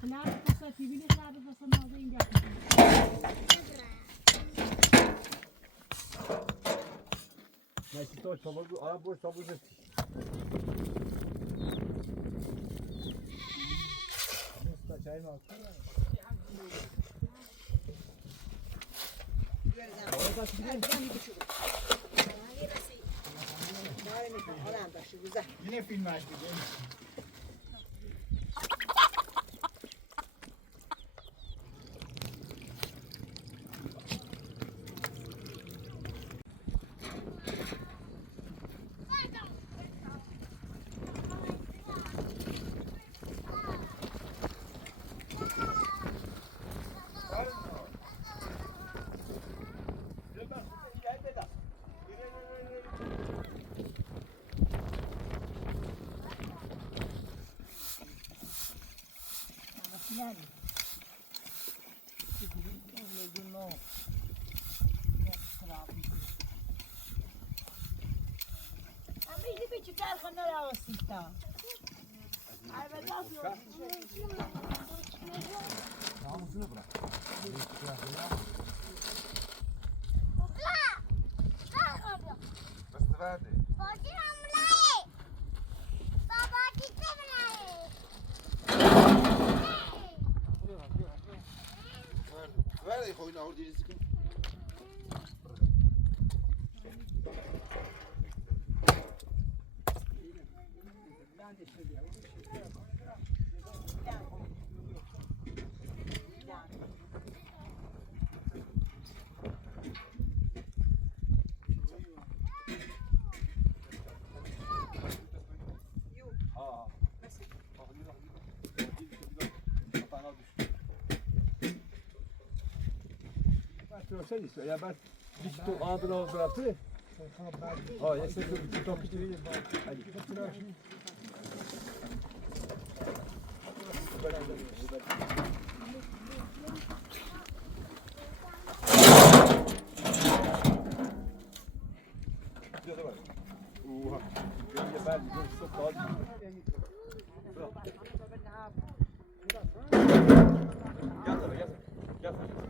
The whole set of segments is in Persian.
Claro, posso ativar e claro, você não vem de aqui. Mas se tu chamou, olha a bolsa, só você. Está çay mı attın? Yine film açtı değil mi? Namusunu bırak. Nasıl verdi? Ver de koyun ağır diri sıkın. Sen istiyor ya ben bir tu ambulans bıraktı. Ha ya sen bir top gidiyor. Hadi. Oha. Ya ben çok kaldı. Gel sana gel. Gel sana.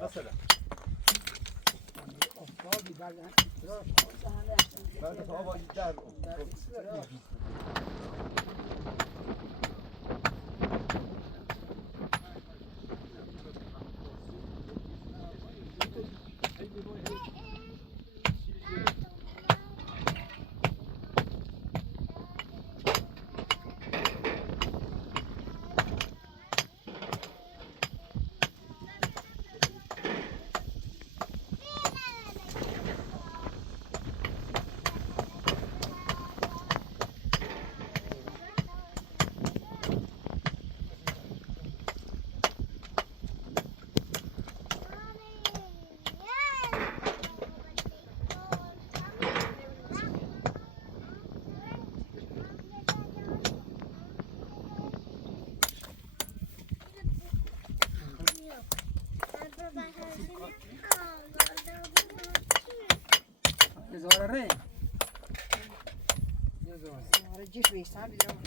Mesela. Ben de hava gider. 5 tane biliyorum.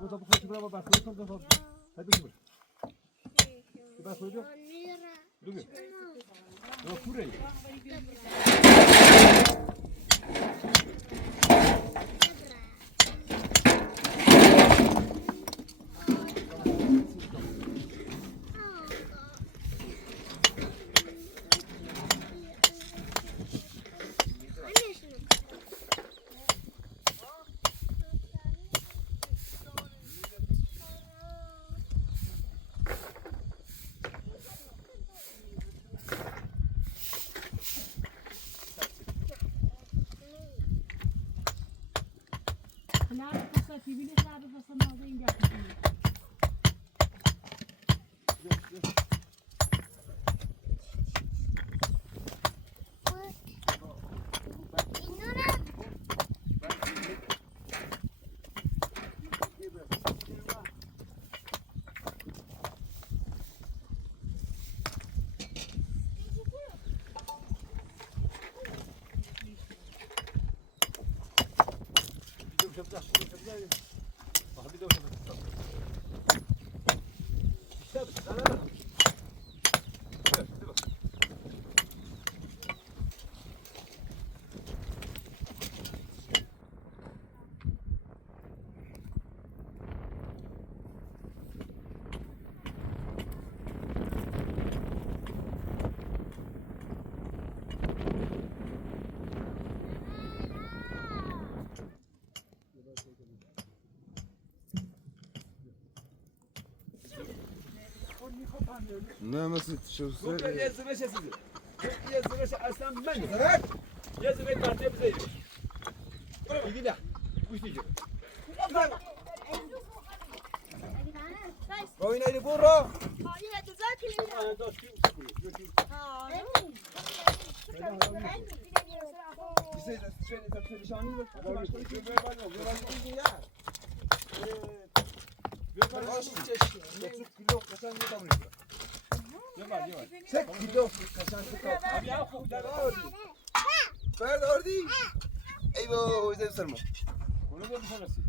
Burada bu kadar buraya bak. Koy tam da. Hadi dur. Ben koyacağım. Dur. Yok burayı. Pınar kısa TV'nin hesabı basın aldı indi yaptı. Ne nasıl çalışsa? Burada yazıma şey sizi. Yazıma şey aslan ben. Evet. Yazıma partiye bize yürü. İyi de. Bu işleyecek. Oynayın burro. Ferdi ordi. Eyvah, o yüzden sarma. Onu da bir tanesi.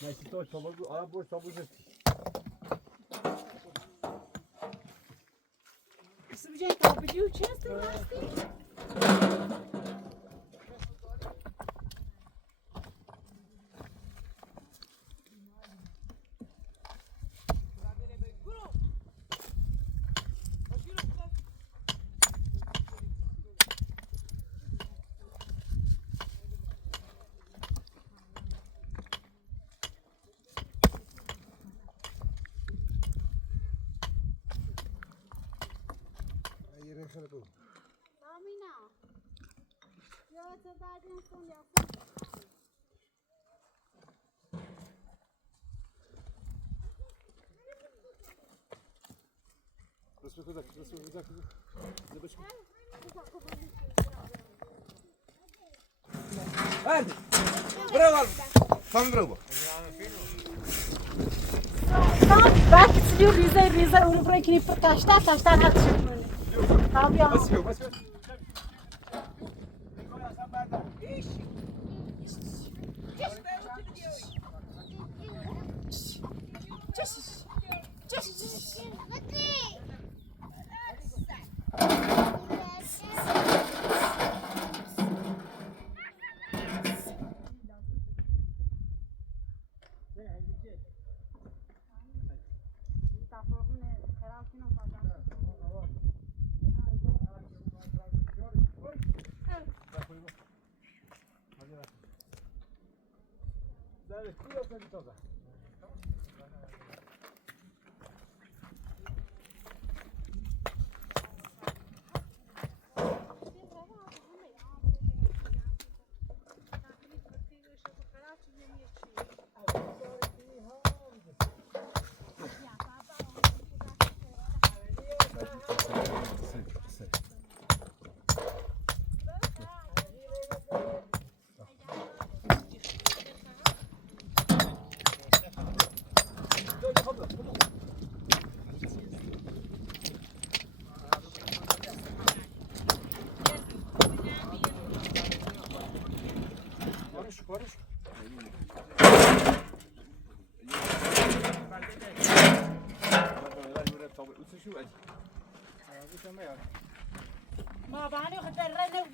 Значит, то, что могу, а больше побудет. Sıvıcak yapıcı uçuyorsun lastik. Ferdi. Bravo. Tam bravo. Tamam belki siliyor Rize onu buraya kinip taşlar her şey böyle. Tamam ya. Nasıl yok? Evet, burası bir toza. Barış. ما بعني خدر رنو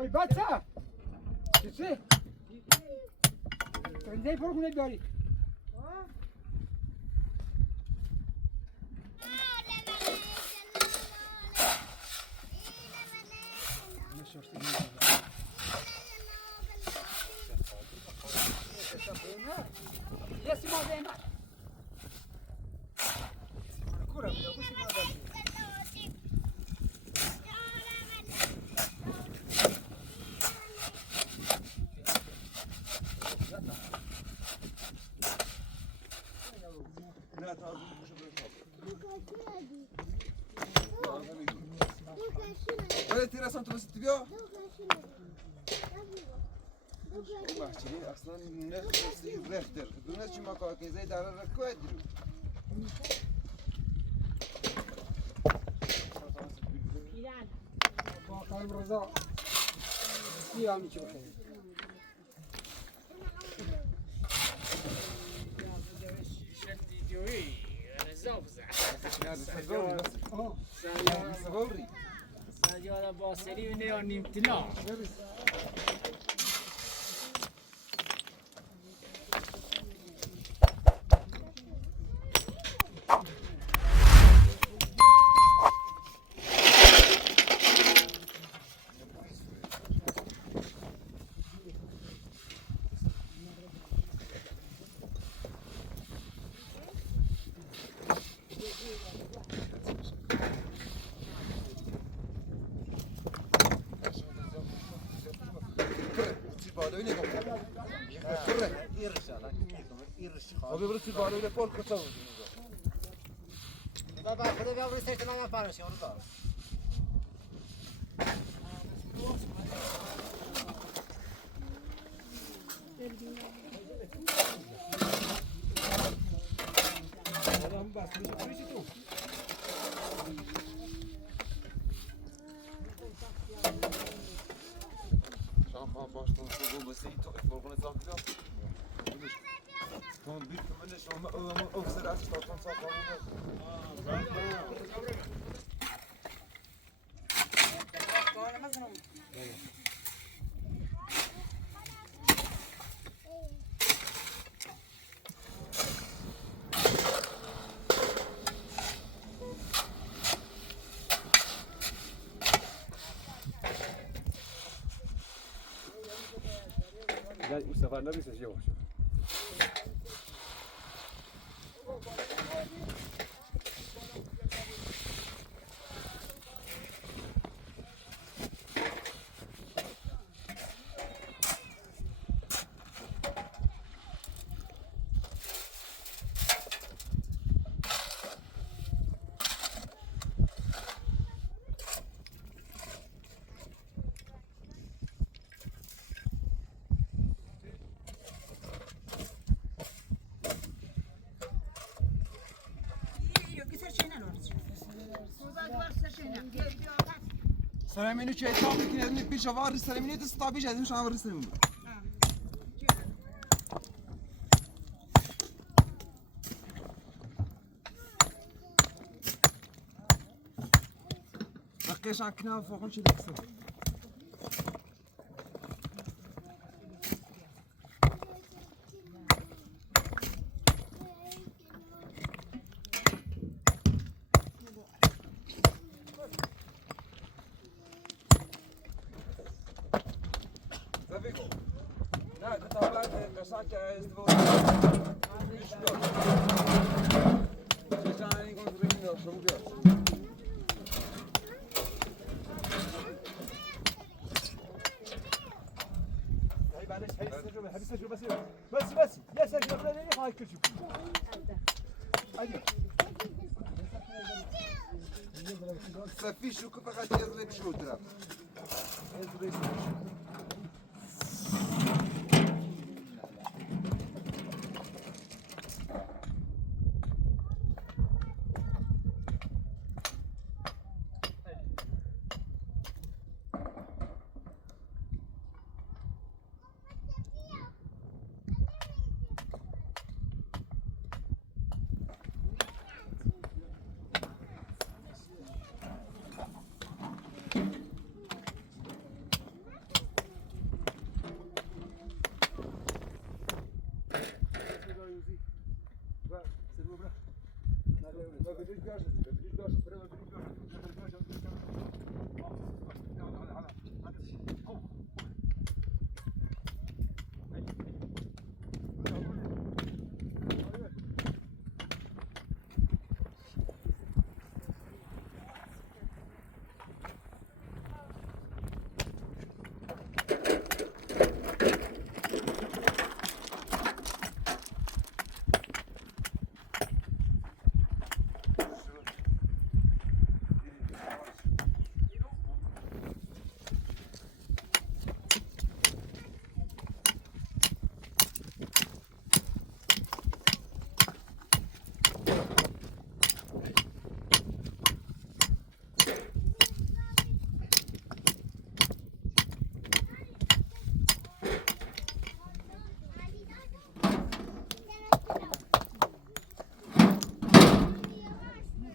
Oi, bata! Çiçi! Sen ne porcune dori? Yes, ma vema. Cura, eu vou chegar lá. Böyle tirasan tu basit diyor. Bahçeli aslında ne rehter. Dünya çima kakeze idare rakı ediyor. Bakalım Rıza. İyi almış bakayım. سیاره با سری و نه نیمتنا Öyle خب برو تو بالا پر کتا بود خدا بر خدا بیا برو سرت من پارش اون دار آدم بس میشه پریشی تو شام باش تو بسی تو فرقون حساب بیا تو بیت من شما اکثر از تاتون این سفر نمیشه یواش سلامینو چه اتفاق میکنه پیش وار سلامینو تو استابیش ازش شما رسیدیم بقیش عن کنار فوقن چه دکسه لا ده طبعا قصاك استوى شجعني يقول بيني شو بيا هاي معلش هاي التجربة هاي التجربة بس يا سيدي خليني هاي كل شيء عادي ففي شو كيف قاعد يضرب شو ترى يضرب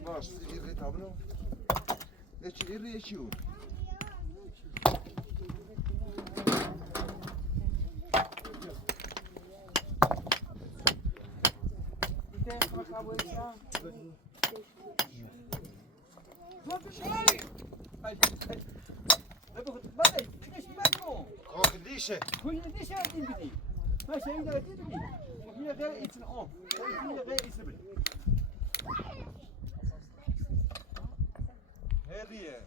باش سيدي تابلو ايش يري شو ديشه كل ديشه دين بدي ما شيء ده دين بدي وفي غير اسم وفي غير اسم هذه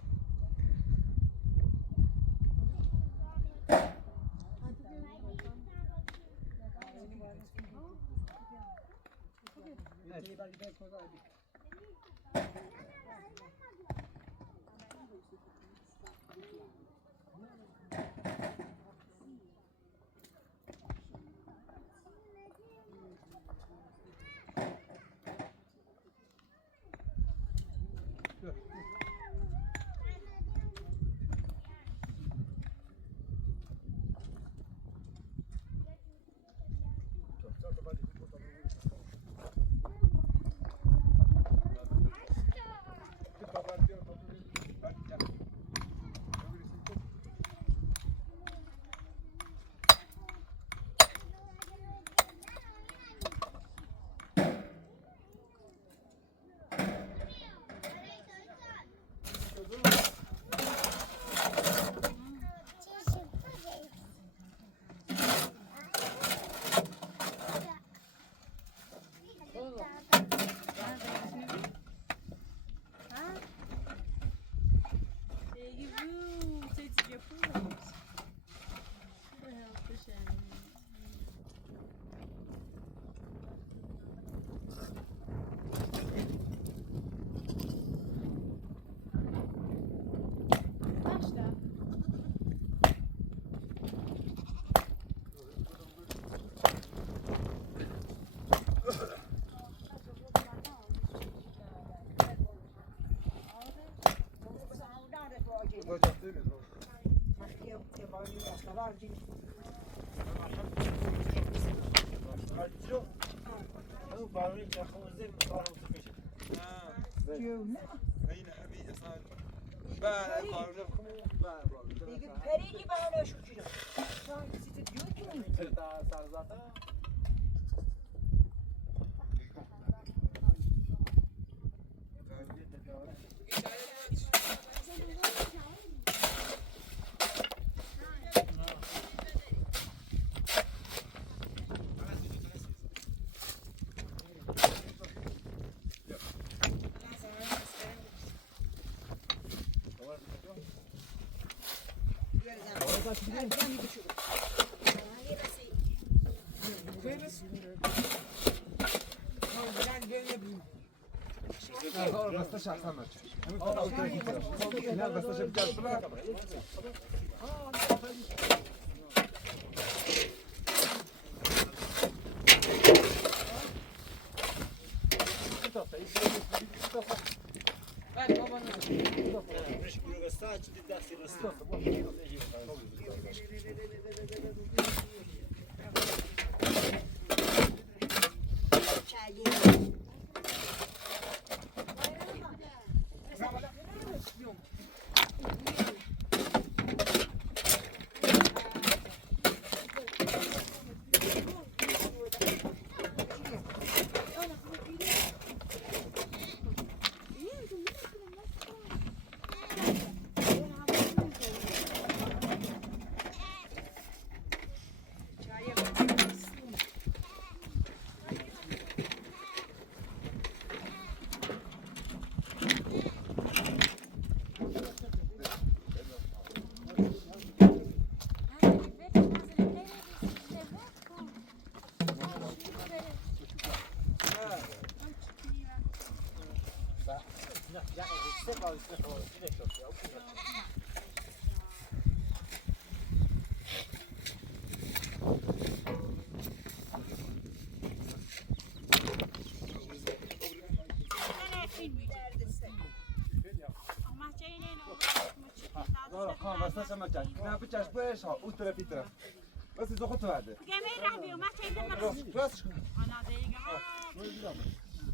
Basta şahsen açar. Ne basta şahsen açar. Ne yapacağız bu eş ha? O taraf bir taraf. Nasıl zoku verdi?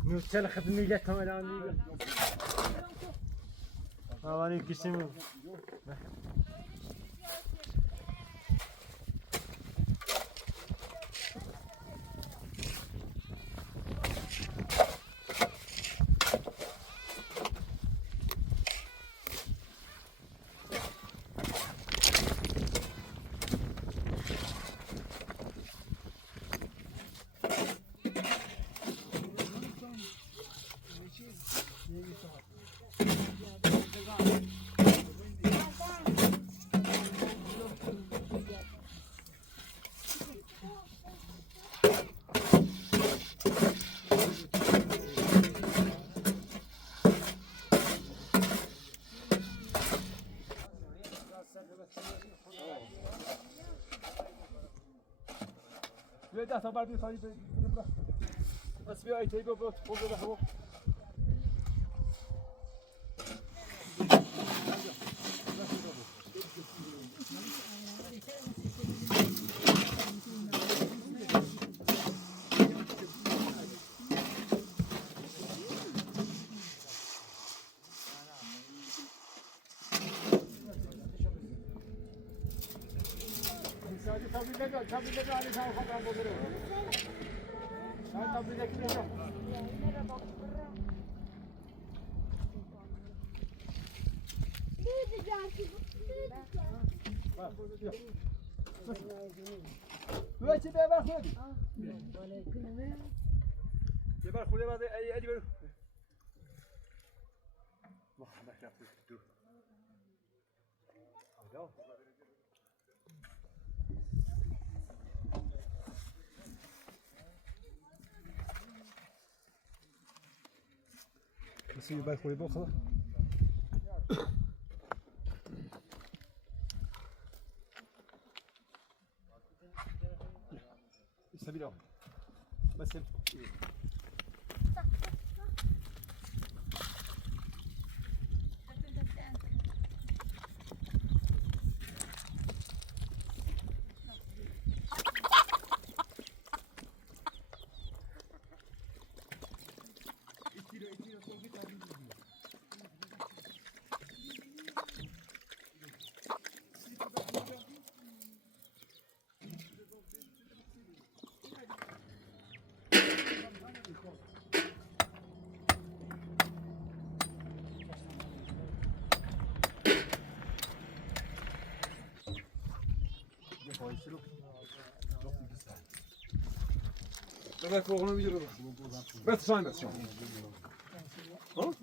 نوتشل خدمي لك كمان عندي هواني كيسمو تا بعد خالی بس بیا ایتی گفت خود رو هوا تبریک علی شما خودم بگیرم. تبریک میگم. تو چی ببر خود؟ ببر خود بعد ای برو. ما خلاص رفتیم دور. بسیار باید خوری بخور. سبیلا. بس. بذار کوغنو میگیره بس شاین بس شاین ها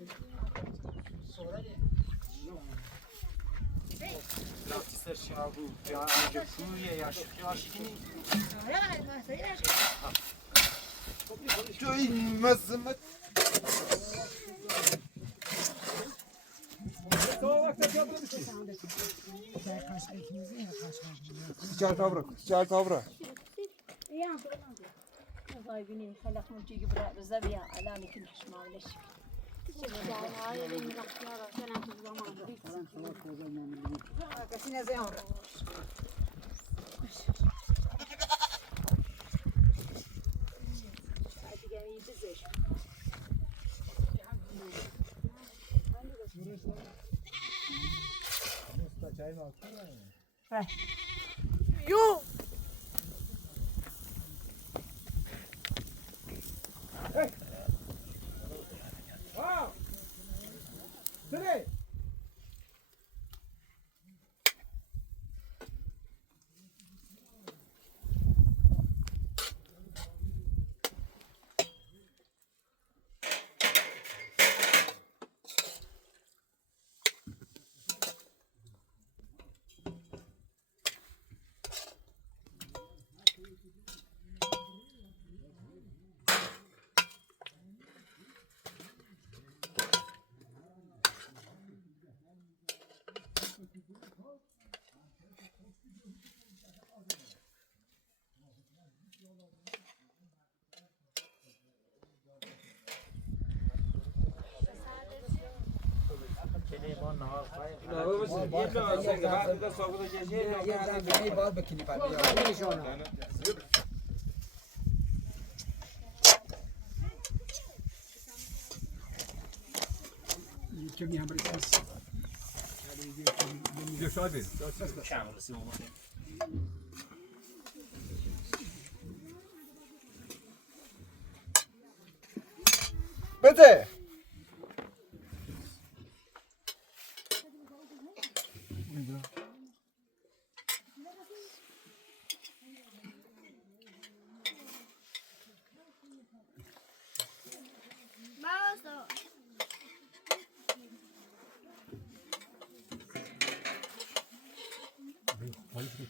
لافتی سر شابو یا آجوکویه یا شکیاشینی تو این مزمت تو وقت جا بودی چهار کابرا والله بني خلق من تيجي برزبيا علاني كل حشمة ولا شيء. كسينا زي هون. يو Today. كم يهم بريكس بده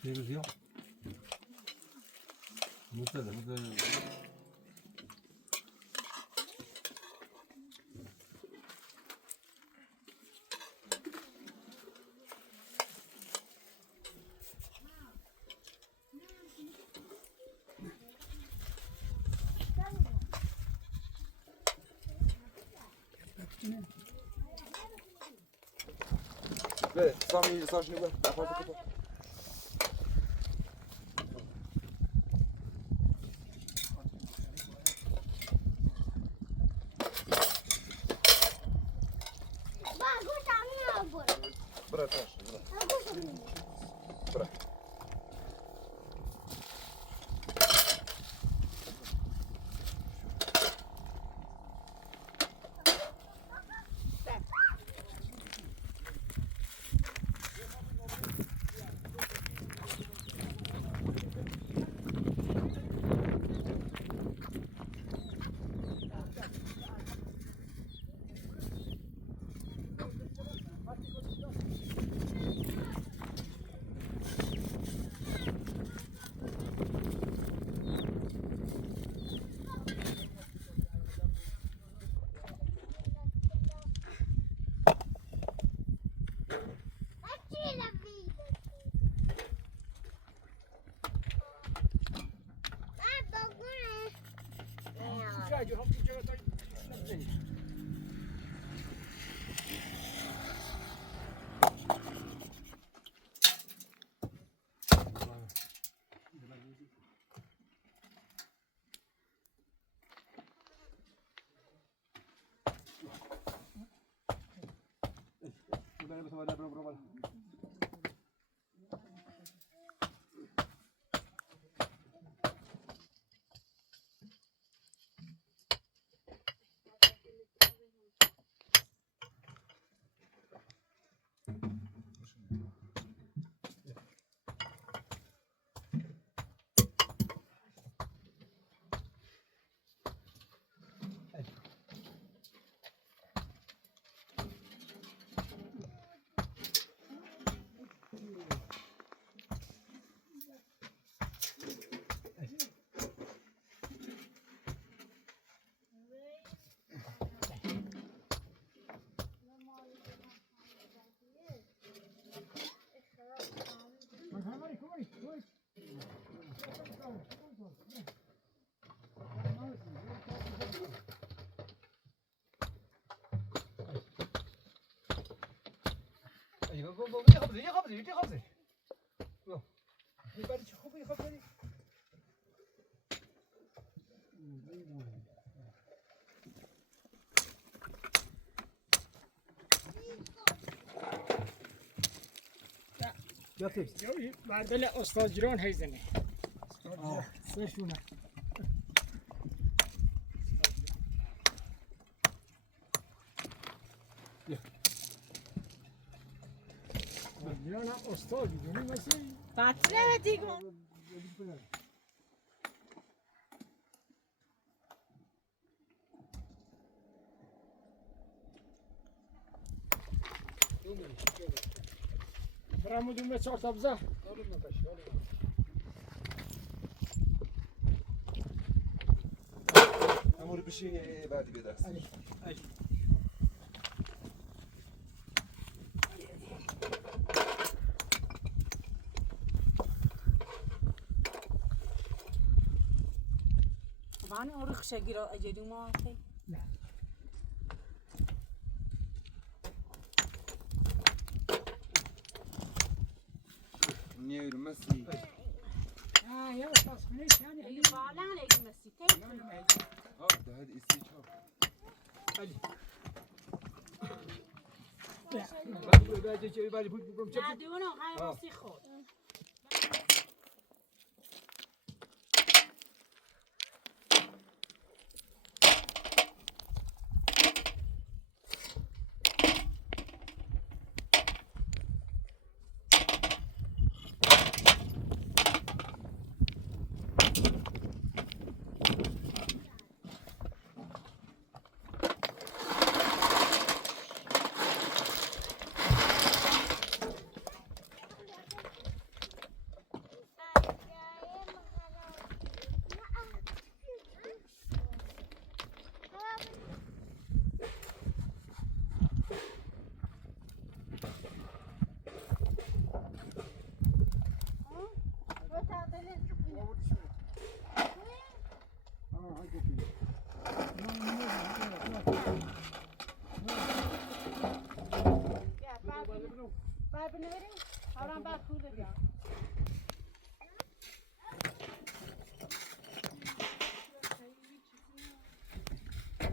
televizyon. Mutlaka. به سامی ساشنی به نفر تو برا تاش برا یه خبزه بعد چه خوبه خبزه جاتیست مردل استاد جیران هیزنه سرشونه جیران هم استاد جیرانی باشه بطره دیگه برامون به 4 تا بزه امور بشی بعدی به دست طبعا أورخ شجرة أجدوا ما في نیور مسی یا تصمیمش یعنی اللي فعلا عليك مسيتين ها ده هاد استیچ ها نادونه هاي راسي خود بعد بنوریم آرام بعد خورده بیا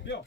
بیا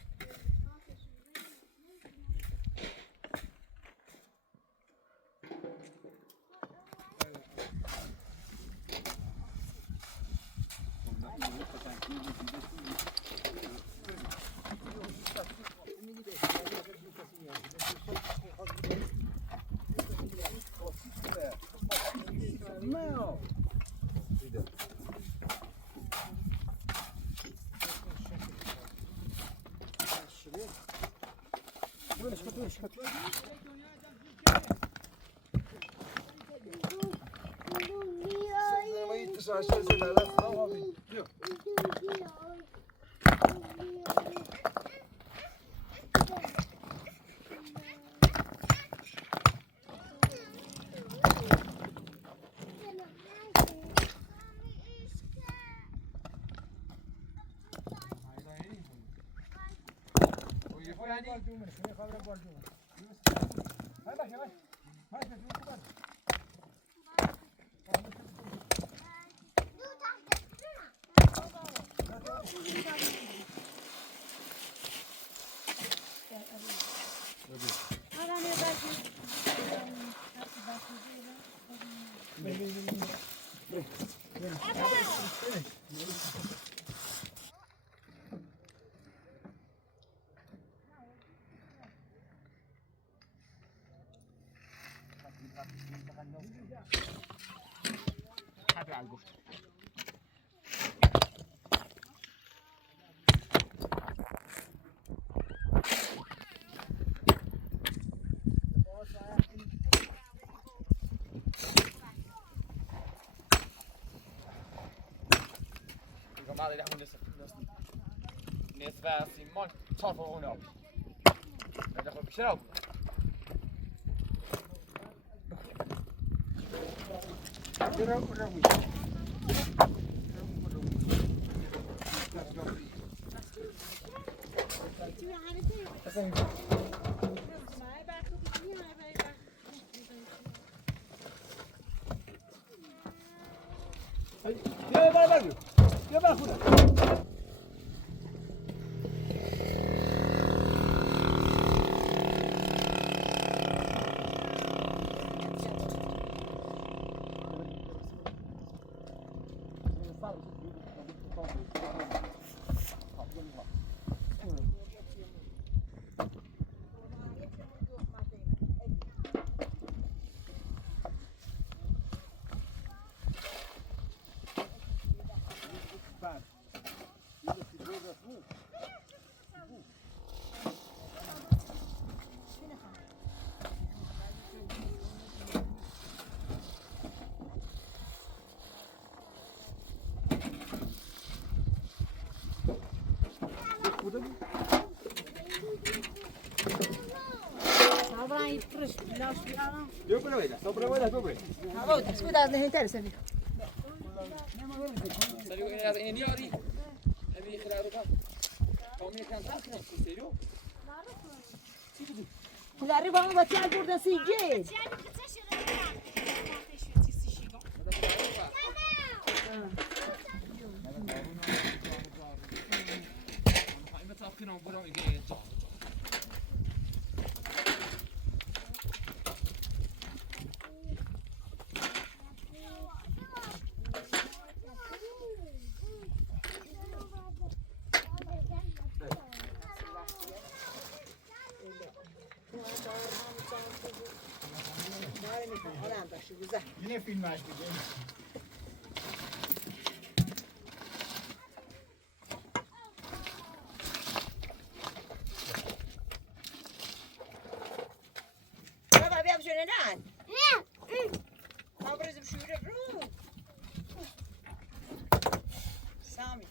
Normal det hundet نصف سیمان چهار فوق آب ولی خب بیشتر آب بیا بر خونه Io per veda, sto per veda tu. Scusa, ne interessa. سریع از این دیاری نمی خیلی رو کار کامی کن تاس نه سریع Kulari bana batıyar burada siyeceğiz. Yine film açtı değil mi? Baba bir şöyle lan. Baba bizim şöyle bro. Sami.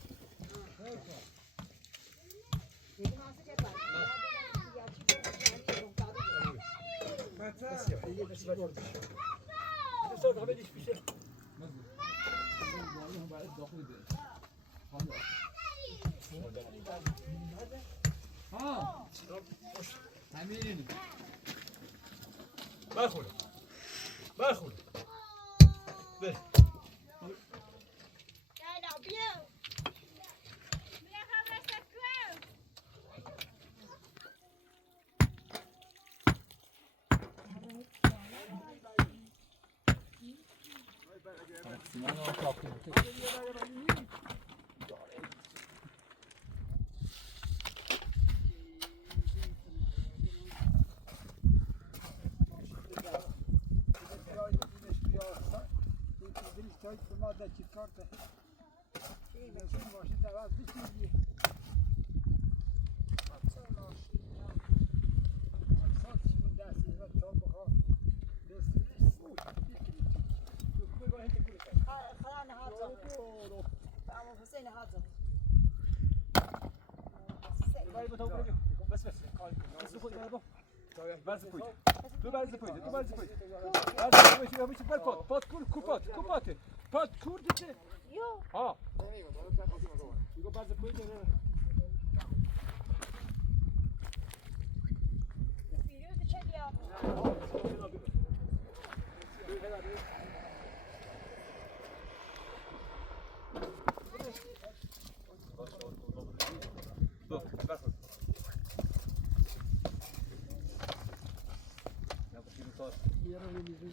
بخور برخون بره بس بس پوید دو برز پوید پات کورد چه ها دیگه برز پوید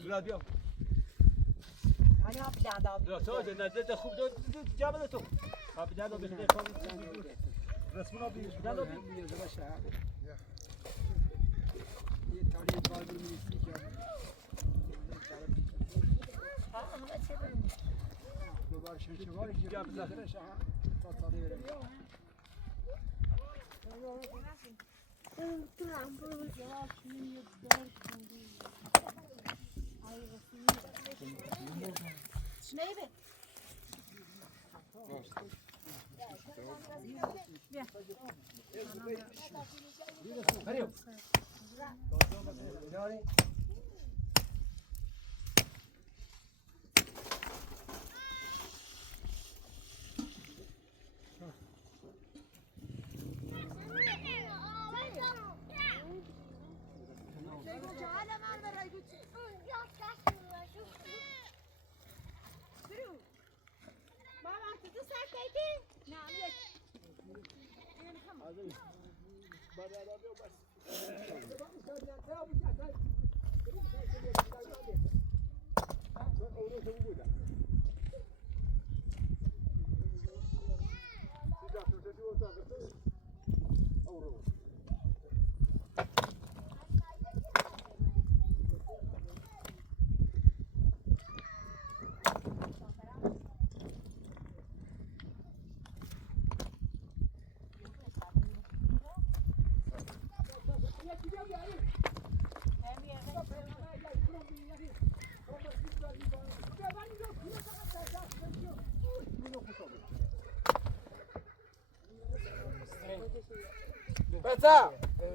زورت بیام تو نزدت خوب داد جمع تو بیدن رو بخیده رسمون رو بیدن رو Schnee.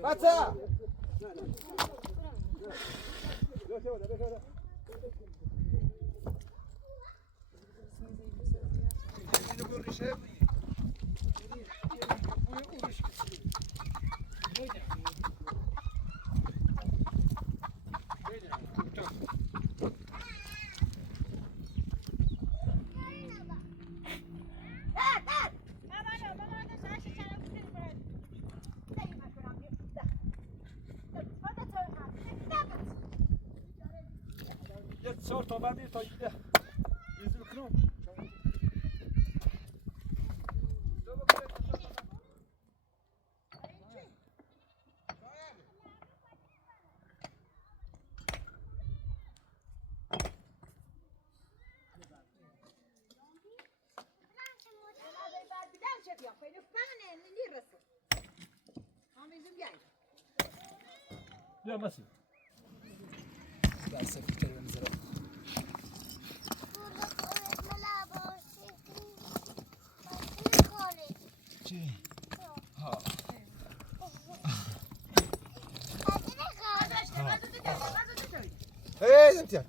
بچه چهار تا بعدی تا دیگه نزول کنم بیا مسی درس فکر بنزرم چی؟ ها هی زمتیان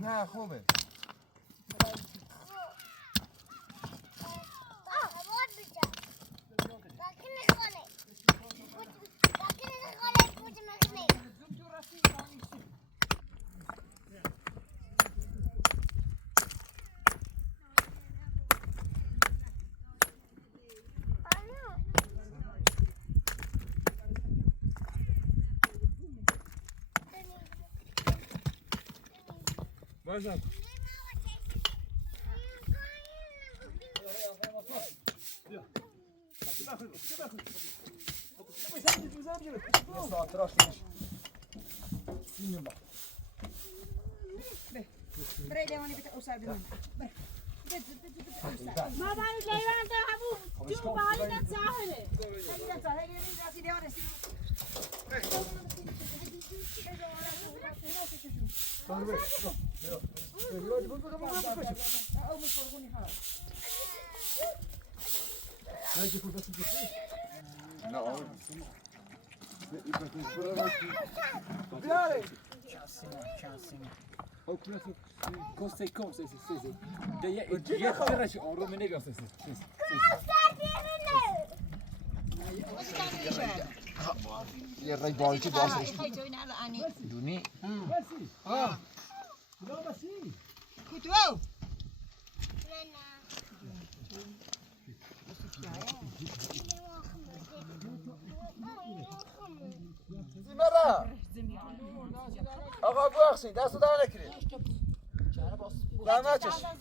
نه خوبه باشه ما باید لیوان تا همون جو بالی نتساهله نه آور Kost ik kom, zeg. Je gaat je onroem en ik als یه رای بالچه باشه دونی زیمرا آقا بخشین دست در نکنید زحمت چشم